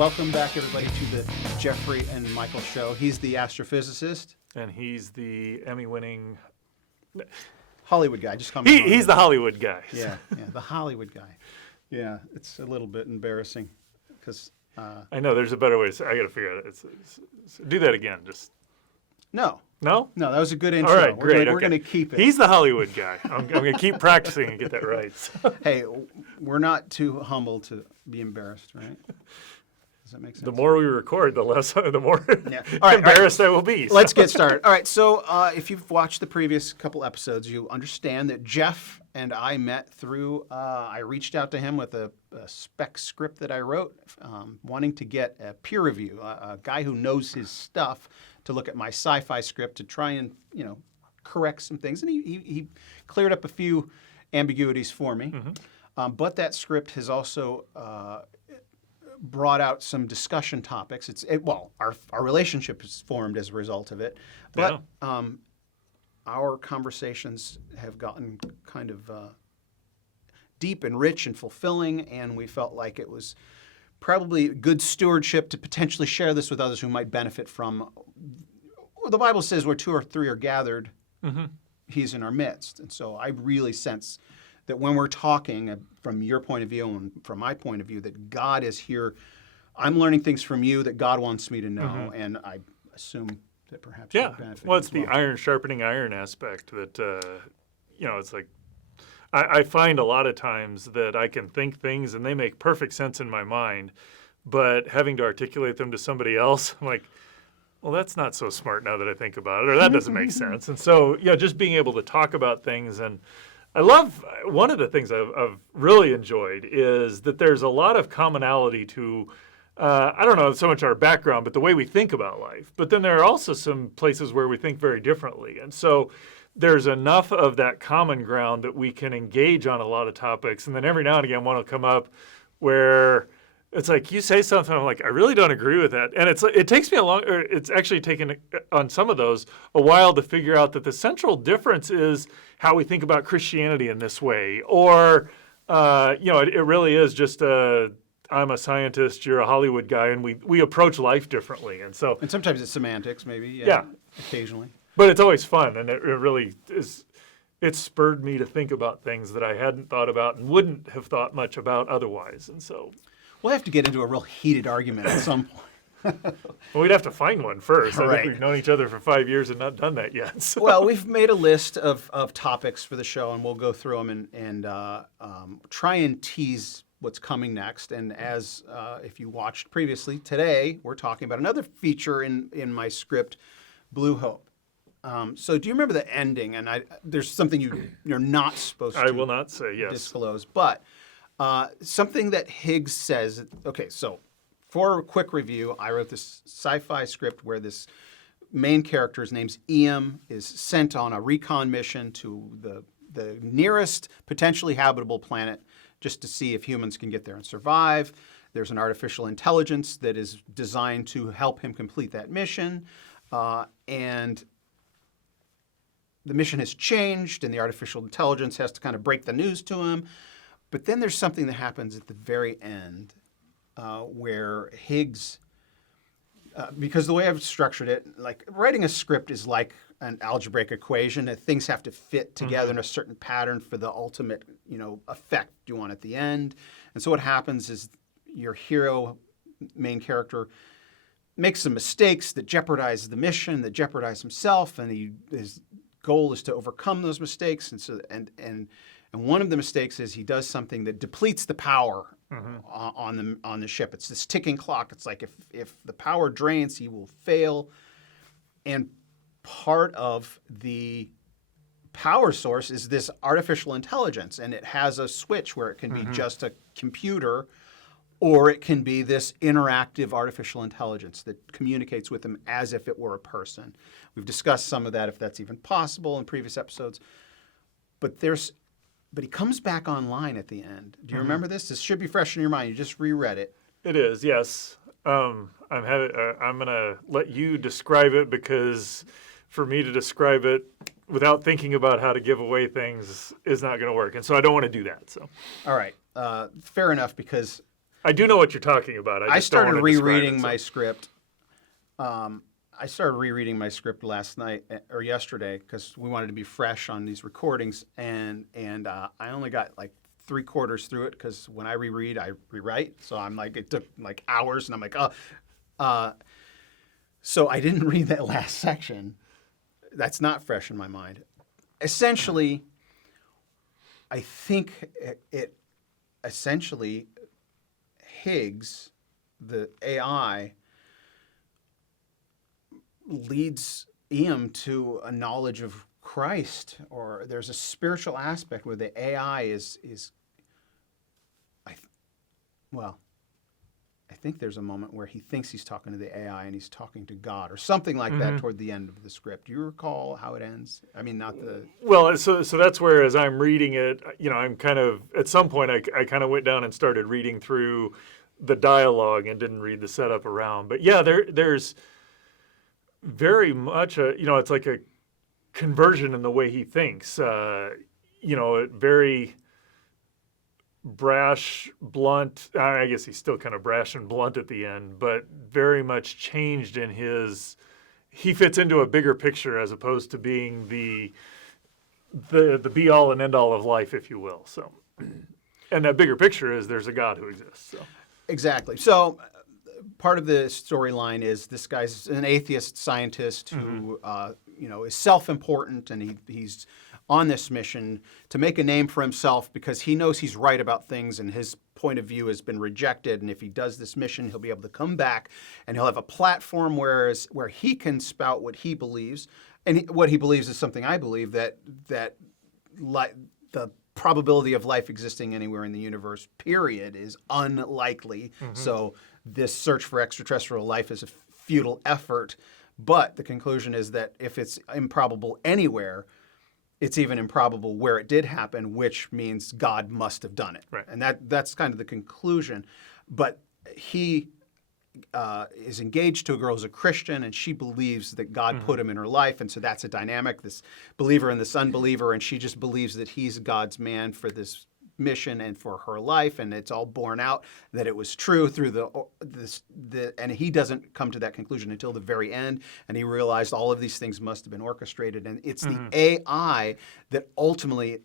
Welcome back, everybody, to the Jeffrey and Michael Show. He's the astrophysicist. And he's the Emmy-winning... Hollywood guy. Just call me He's the Hollywood guy. Yeah, the Hollywood guy. Yeah, it's a little bit embarrassing because... I know, there's a better way to say it. I got to figure it out. Do that again. Just No, that was a good intro. All right, great. We're going to keep it. He's the Hollywood guy. I'm going to keep practicing and get that right. Hey, we're not too humble to be embarrassed, right? Does that make sense? The more we record, the more All right, embarrassed I will be. So. Let's get started. All right, so if you've watched the previous couple episodes, you understand that Jeff and I met through, I reached out to him with a spec script that I wrote, wanting to get a peer review, a guy who knows his stuff, to look at my sci-fi script to try and, correct some things. And he cleared up a few ambiguities for me. Mm-hmm. But that script has also brought out some discussion topics. Our relationship is formed as a result of it. But our conversations have gotten kind of deep and rich and fulfilling, and we felt like it was probably good stewardship to potentially share this with others who might benefit from. Well, the Bible says where 2 or 3 are gathered, mm-hmm. He's in our midst. And so I really sense that when we're talking from your point of view and from my point of view, that God is here. I'm learning things from you that God wants me to know, mm-hmm. and I assume that perhaps you'll benefit. Well, it's the iron sharpening iron aspect that, it's like, I find a lot of times that I can think things and they make perfect sense in my mind, but having to articulate them to somebody else, I'm like, well, that's not so smart now that I think about it, or that doesn't make sense. And so, just being able to talk about things. And I love, one of the things I've really enjoyed is that there's a lot of commonality to, I don't know so much our background, but the way we think about life. But then there are also some places where we think very differently. And so there's enough of that common ground that we can engage on a lot of topics. And then every now and again, one will come up where it's like you say something, I'm like, I really don't agree with that. And it takes me it's actually taken on some of those a while to figure out that the central difference is how we think about Christianity in this way. Or, it really is just I'm a scientist, you're a Hollywood guy, and we approach life differently. And sometimes it's semantics, maybe. Yeah. Occasionally. But it's always fun, and it really is. It spurred me to think about things that I hadn't thought about and wouldn't have thought much about otherwise. And so we'll have to get into a real heated argument at some point. Well, we'd have to find one first. Right. I think we've known each other for 5 years and not done that yet. So. Well, we've made a list of topics for the show, and we'll go through them and try and tease what's coming next. And as if you watched previously, today we're talking about another feature in my script, Blue Hope. So do you remember the ending? And there's something you're not supposed to I will not say yes. disclose, but something that Higgs says. Okay, so for a quick review, I wrote this sci-fi script where this main character, his name's Ian, is sent on a recon mission to the nearest potentially habitable planet just to see if humans can get there and survive. There's an artificial intelligence that is designed to help him complete that mission, and the mission has changed, and the artificial intelligence has to kind of break the news to him. But then there's something that happens at the very end where Higgs, because the way I've structured it, like writing a script is like an algebraic equation, that things have to fit together mm-hmm. in a certain pattern for the ultimate, effect you want at the end. And so what happens is your hero, main character, makes some mistakes that jeopardize the mission, that jeopardize himself, and his goal is to overcome those mistakes. And so and one of the mistakes is he does something that depletes the power mm-hmm. on the ship. It's this ticking clock. It's like if the power drains, he will fail. And part of the power source is this artificial intelligence, and it has a switch where it can be mm-hmm. just a computer, or it can be this interactive artificial intelligence that communicates with him as if it were a person. We've discussed some of that, if that's even possible, in previous episodes. But he comes back online at the end. Do you mm-hmm. remember this? This should be fresh in your mind. You just reread it. It is, yes. I'm going to let you describe it, because for me to describe it without thinking about how to give away things is not going to work. And so I don't want to do that. So. All right. Fair enough, because I do know what you're talking about. I just don't started wanna describe rereading it, my so. script. I started rereading my script last night or yesterday because we wanted to be fresh on these recordings, and I only got like 3/4 through it because when I reread, I rewrite. So I'm like, it took like hours, and I'm like, oh. So I didn't read that last section. That's not fresh in my mind. Essentially, I think it essentially Higgs, the AI, leads Ian to a knowledge of Christ, or there's a spiritual aspect where the AI I think there's a moment where he thinks he's talking to the AI and he's talking to God or something like that toward the end of the script. Do you recall how it ends? I mean, not the... Well, so that's where, as I'm reading it, I'm kind of, at some point, I kind of went down and started reading through the dialogue and didn't read the setup around. But yeah, there's very much it's like a conversion in the way he thinks. Very brash, blunt. I guess he's still kind of brash and blunt at the end, but very much changed in his. He fits into a bigger picture as opposed to being the be all and end all of life, if you will. So, and that bigger picture is there's a God who exists. So. Exactly. So part of the storyline is this guy's an atheist scientist who is self-important, and he's on this mission to make a name for himself because he knows he's right about things and his point of view has been rejected. And if he does this mission, he'll be able to come back and he'll have a platform where he can spout what he believes. And what he believes is something I believe, that the probability of life existing anywhere in the universe, period, is unlikely. So this search for extraterrestrial life is a futile effort. But the conclusion is that if it's improbable anywhere, it's even improbable where it did happen, which means God must have done it. Right. And that's kind of the conclusion. But he is engaged to a girl who's a Christian, and she believes that God put him in her life. And so that's a dynamic, this believer and this unbeliever. And she just believes that he's God's man for this mission and for her life, and it's all borne out that it was true through and he doesn't come to that conclusion until the very end, and he realized all of these things must have been orchestrated, and it's the AI that ultimately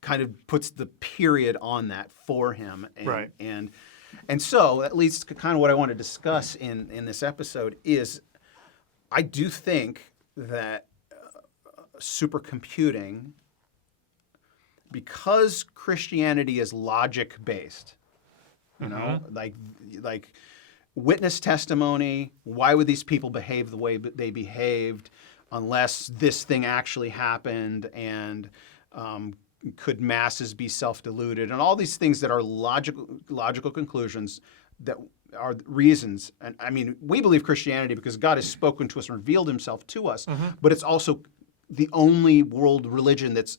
kind of puts the period on that for him. And, Right. And so that leads to kind of what I want to discuss in this episode is I do think that supercomputing, because Christianity is logic based, like witness testimony, why would these people behave the way they behaved unless this thing actually happened, and could masses be self-deluded, and all these things that are logical conclusions that are reasons. And I mean, we believe Christianity because God has spoken to us and revealed himself to us, but it's also the only world religion that's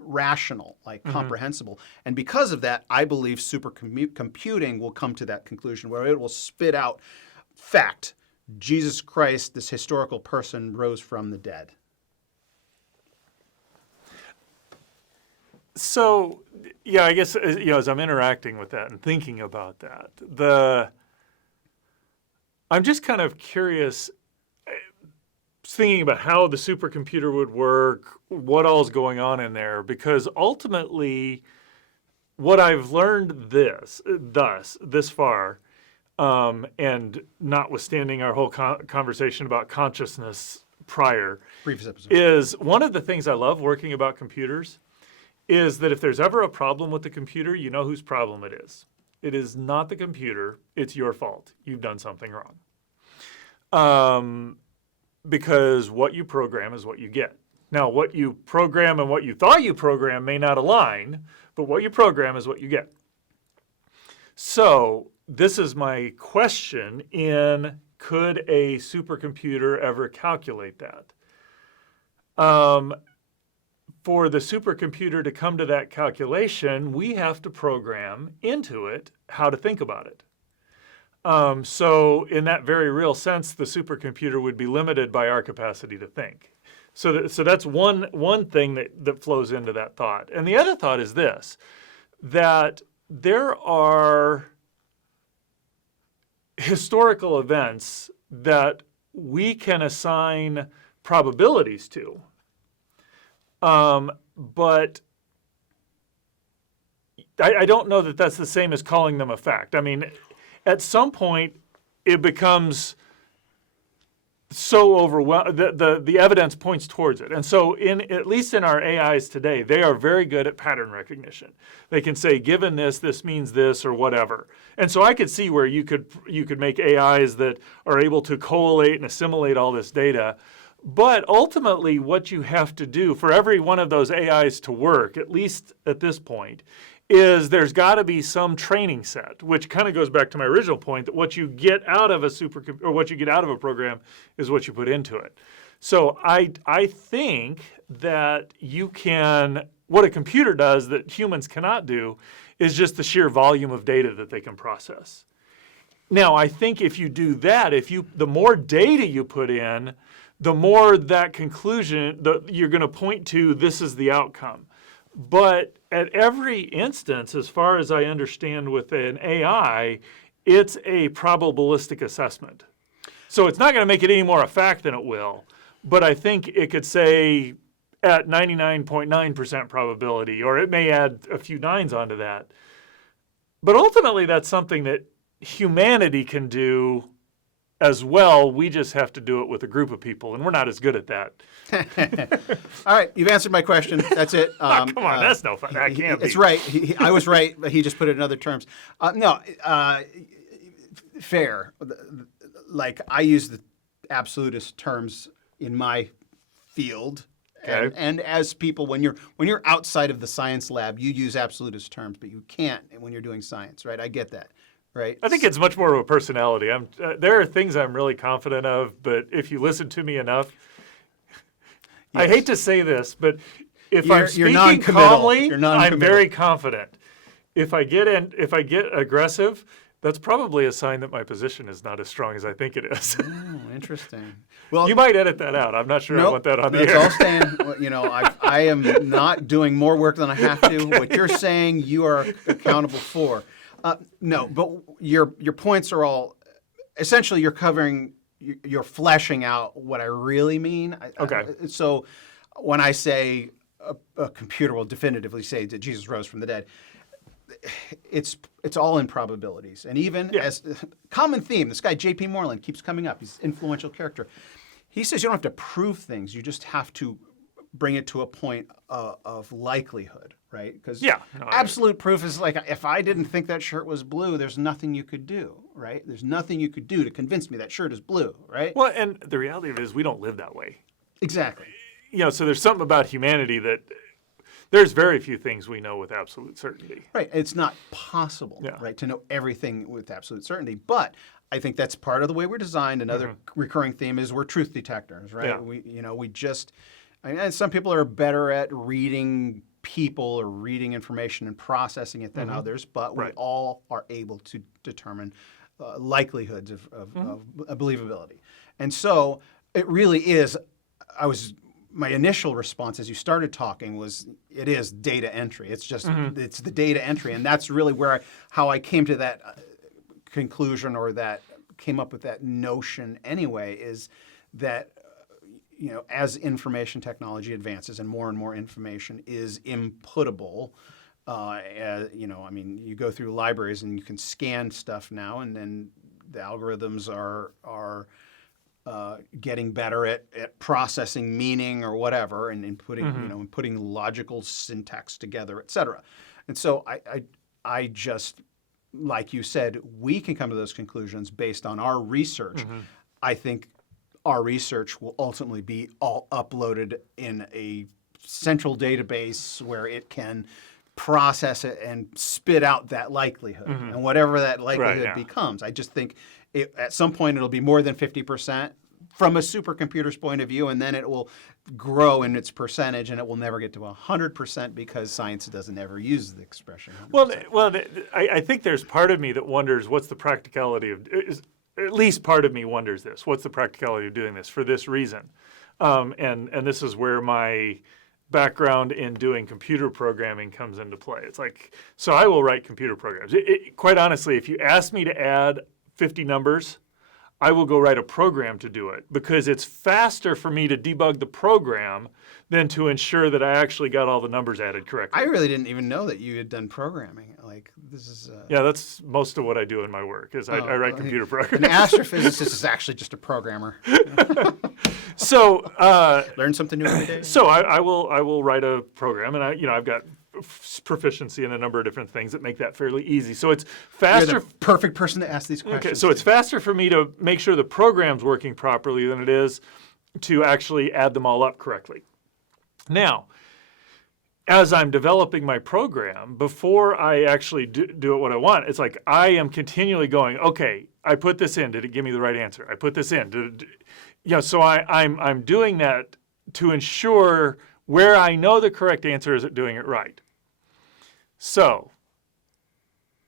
rational, like comprehensible. And because of that, I believe supercomputing will come to that conclusion where it will spit out fact. Jesus Christ, this historical person, rose from the dead. So, yeah, I guess, as I'm interacting with that and thinking about that, I'm just kind of curious, thinking about how the supercomputer would work, what all's going on in there, because ultimately, what I've learned this far, and notwithstanding our whole conversation about consciousness prior, Previous episode. is one of the things I love working about computers is that if there's ever a problem with the computer, you know whose problem it is. It is not the computer. It's your fault. You've done something wrong. Because what you program is what you get. Now, what you program and what you thought you programmed may not align, but what you program is what you get. So this is my question could a supercomputer ever calculate that? For the supercomputer to come to that calculation, we have to program into it how to think about it. So in that very real sense, the supercomputer would be limited by our capacity to think. So that's one thing that flows into that thought. And the other thought is this, that there are historical events that we can assign probabilities to. But I don't know that that's the same as calling them a fact. I mean, at some point, it becomes so overwhelming. The evidence points towards it. And so at least in our AIs today, they are very good at pattern recognition. They can say, given this means this or whatever. And so I could see where you could make AIs that are able to collate and assimilate all this data. But ultimately, what you have to do for every one of those AIs to work, at least at this point, is there's got to be some training set, which kind of goes back to my original point that what you get out of what you get out of a program is what you put into it. So I think that what a computer does that humans cannot do is just the sheer volume of data that they can process. Now, I think if you do that, the more data you put in, the more that conclusion you're going to point to, this is the outcome. But at every instance, as far as I understand with an AI, it's a probabilistic assessment. So it's not going to make it any more a fact than it will. But I think it could say at 99.9% probability, or it may add a few nines onto that. But ultimately, that's something that humanity can do as well. We just have to do it with a group of people, and we're not as good at that. All right, you've answered my question. That's it. Come on, that's no fun. That can't be. It's right. I was right, but he just put it in other terms. Fair. Like, I use the absolutist terms in my field. Okay. And as people, when you're outside of the science lab, you use absolutist terms, but you can't when you're doing science, right? I get that. Right. I think it's much more of a personality. There are things I'm really confident of, but if you listen to me enough, yes. I hate to say this, but if I'm speaking calmly, I'm very confident. If I get aggressive, that's probably a sign that my position is not as strong as I think it is. Oh, interesting. Well, you might edit that out. I'm not sure I want that on the air. It's all staying. I am not doing more work than I have to. Okay. What you're saying, you are accountable for. No, but your points are all essentially you're fleshing out what I really mean. Okay. So when I say a computer will definitively say that Jesus rose from the dead, it's all in probabilities. And even as common theme, this guy J.P. Moreland keeps coming up. He's an influential character. He says you don't have to prove things. You just have to bring it to a point of likelihood, right? Because absolute proof is like, if I didn't think that shirt was blue, there's nothing you could do, right? There's nothing you could do to convince me that shirt is blue, right? Well, and the reality of it is we don't live that way. Exactly. So there's something about humanity that there's very few things we know with absolute certainty. Right. It's not possible, right, to know everything with absolute certainty. But I think that's part of the way we're designed. Another recurring theme is we're truth detectors, right? Yeah. We just... And some people are better at reading people or reading information and processing it than others, but we all are able to determine likelihoods of believability. And so it really is, my initial response as you started talking was, it is data entry. It's just, it's the data entry. And that's really how I came to that conclusion, or that came up with that notion anyway, is that as information technology advances and more information is inputtable, you go through libraries and you can scan stuff now, and then the algorithms are getting better at processing meaning or whatever, and inputting, putting logical syntax together, et cetera. And so I just, like you said, we can come to those conclusions based on our research. I think our research will ultimately be all uploaded in a central database where it can process it and spit out that likelihood, and whatever that likelihood becomes. I just think at some point it'll be more than 50% from a supercomputer's point of view, and then it will grow in its percentage, and it will never get to 100% because science doesn't ever use the expression 100%. Well, I think there's part of me that wonders what's the practicality of. At least part of me wonders this. What's the practicality of doing this for this reason? And this is where my background in doing computer programming comes into play. It's like, so I will write computer programs. Quite honestly, if you ask me to add 50 numbers, I will go write a program to do it because it's faster for me to debug the program than to ensure that I actually got all the numbers added correctly. I really didn't even know that you had done programming. Like this is. Yeah, that's most of what I do in my work is I write computer programs. An astrophysicist is actually just a programmer. So Learn something new every day. So I will write a program, and I've got proficiency in a number of different things that make that fairly easy. So it's faster. You're the perfect person to ask these questions. Okay, so it's faster for me to make sure the program's working properly than it is to actually add them all up correctly. Now, as I'm developing my program, before I actually do it what I want, it's like I am continually going, okay, I put this in. Did it give me the right answer? I put this in. So I'm doing that to ensure where I know the correct answer is doing it right. So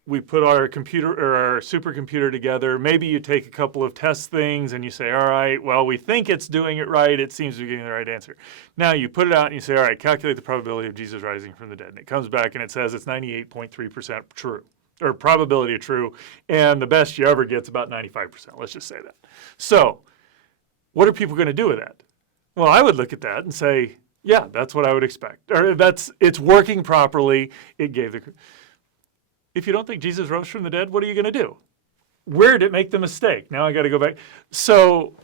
we put our computer or our supercomputer together. Maybe you take a couple of test things and you say, all right, well, we think it's doing it right. It seems to be getting the right answer. Now you put it out and you say, all right, calculate the probability of Jesus rising from the dead. And it comes back and it says it's 98.3% true, or probability of true. And the best you ever get is about 95%. Let's just say that. So what are people going to do with that? Well, I would look at that and say, yeah, that's what I would expect. Or it's working properly. It gave the... If you don't think Jesus rose from the dead, what are you going to do? Where did it make the mistake? Now I got to go back. So,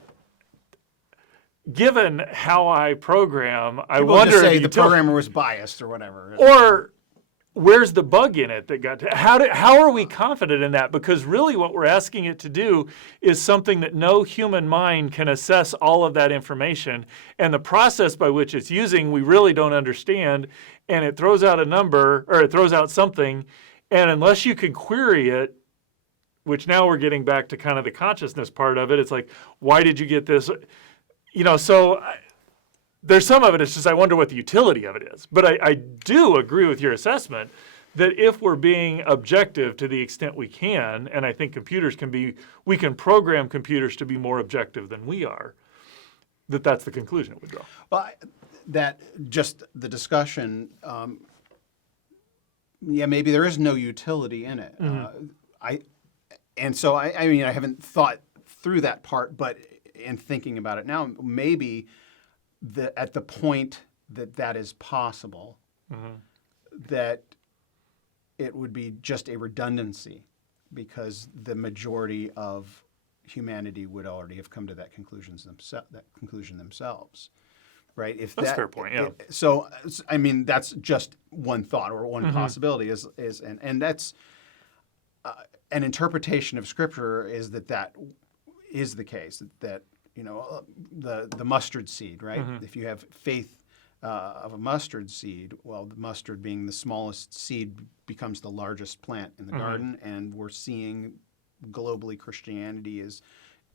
given how I program, I wonder just say if the programmer was biased or whatever. Or where's the bug in it that got to... How are we confident in that? Because really what we're asking it to do is something that no human mind can assess all of that information. And the process by which it's using, we really don't understand. And it throws out a number, or it throws out something. And unless you can query it, which now we're getting back to kind of the consciousness part of it, it's like, why did you get this? There's some of it, it's just I wonder what the utility of it is. But I do agree with your assessment that if we're being objective to the extent we can, and I think we can program computers to be more objective than we are, that's the conclusion it would draw. Well, that just the discussion, maybe there is no utility in it. Mm-hmm. I haven't thought through that part, but in thinking about it now, maybe at the point that is possible, that it would be just a redundancy because the majority of humanity would already have come to that conclusion themselves. Right? That's a fair point, yeah. So, I mean, that's just one thought or one possibility and that's an interpretation of Scripture is that is the case, that the mustard seed, right? If you have faith of a mustard seed, well, the mustard being the smallest seed becomes the largest plant in the garden, and we're seeing globally Christianity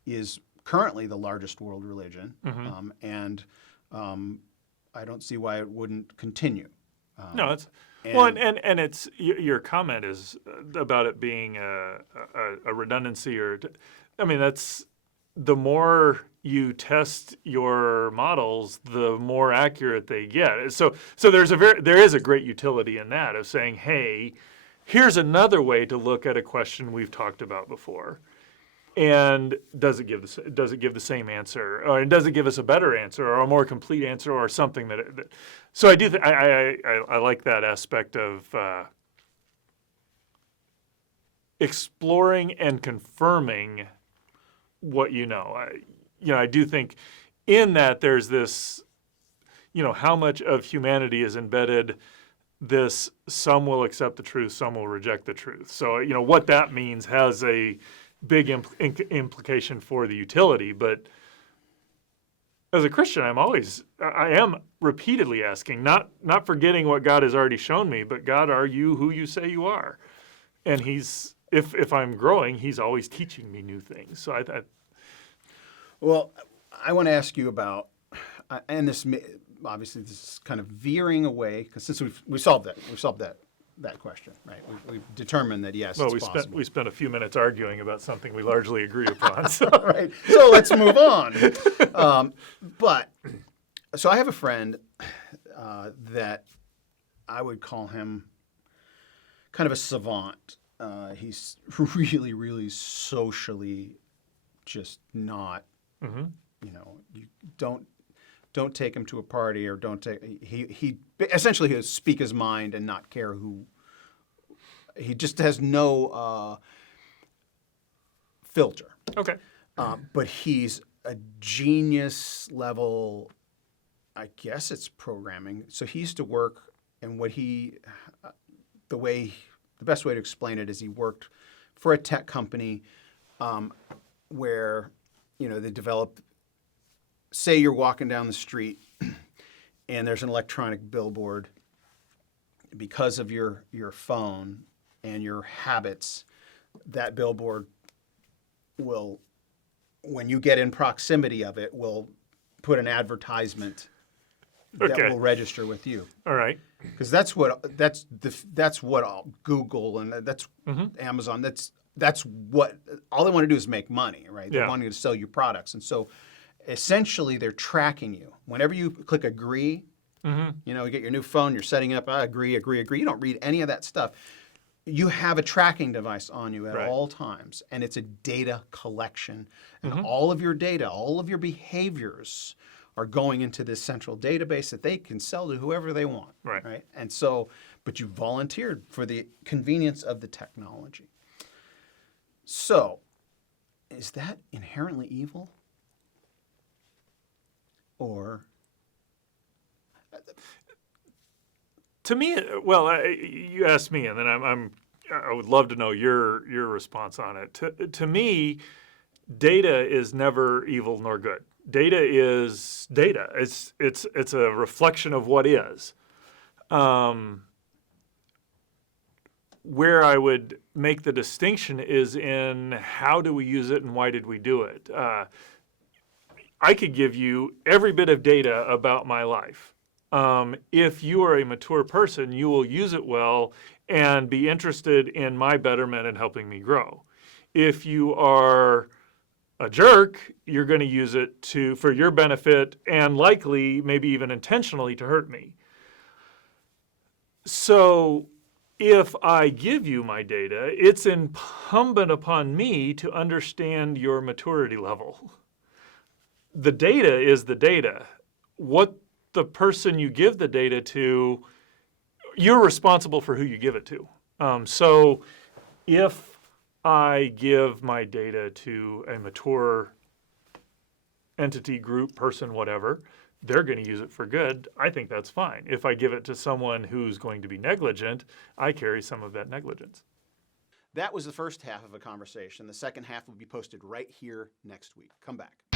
is currently the largest world religion, and I don't see why it wouldn't continue. No, and it's your comment is about it being a redundancy, that's the more you test your models, the more accurate they get. So there is a great utility in that of saying, hey, here's another way to look at a question we've talked about before. And does it give the same answer, or does it give us a better answer, or a more complete answer, or something So I do. I like that aspect of exploring and confirming what you know. I do think in that there's this, how much of humanity is embedded. Some will accept the truth, some will reject the truth. So what that means has a big implication for the utility, but as a Christian, I am repeatedly asking, not forgetting what God has already shown me, but God, are you who you say you are? And if I'm growing, He's always teaching me new things. So Well, I want to ask you about, and obviously this is kind of veering away because since we solved that question, right? We've determined that yes, it's possible. We spent a few minutes arguing about something we largely agree upon. So. Right. So let's move on. So I have a friend that I would call him kind of a savant. He's really, really socially just not. You know, you don't take him to a party, or don't take. He essentially he'll speak his mind and not care who. He just has no filter. Okay. But he's a genius level. I guess it's programming. So he used to work, and the best way to explain it is he worked for a tech company where, you know, they developed. Say you're walking down the street, and there's an electronic billboard. Because of your phone and your habits, that billboard will, when you get in proximity of it, will put an advertisement that Okay. will register with you. All right. Because that's what Google and that's Amazon. That's what all they want to do is make money, right? They're Yeah. wanting to sell you products, and so essentially they're tracking you. Whenever you click agree, you know, you get your new phone, you're setting up, agree. You don't read any of that stuff. You have a tracking device on you at Right. all times, and it's a data collection. And all of your data, all of your behaviors are going into this central database that they can sell to whoever they want. Right. And so, but you volunteered for the convenience of the technology. So, is that inherently evil? Or To me, well, you asked me, and then I would love to know your response on it. To me, data is never evil nor good. Data is data. It's a reflection of what is. Where I would make the distinction is in how do we use it and why did we do it. I could give you every bit of data about my life. If you are a mature person, you will use it well and be interested in my betterment and helping me grow. If you are a jerk, you're going to use it for your benefit and likely, maybe even intentionally, to hurt me. So if I give you my data, it's incumbent upon me to understand your maturity level. The data is the data. What the person you give the data to, you're responsible for who you give it to. So if I give my data to a mature entity, group, person, whatever, they're going to use it for good. I think that's fine. If I give it to someone who's going to be negligent, I carry some of that negligence. that was the first half of a conversation. The second half will be posted right here next week. Come back.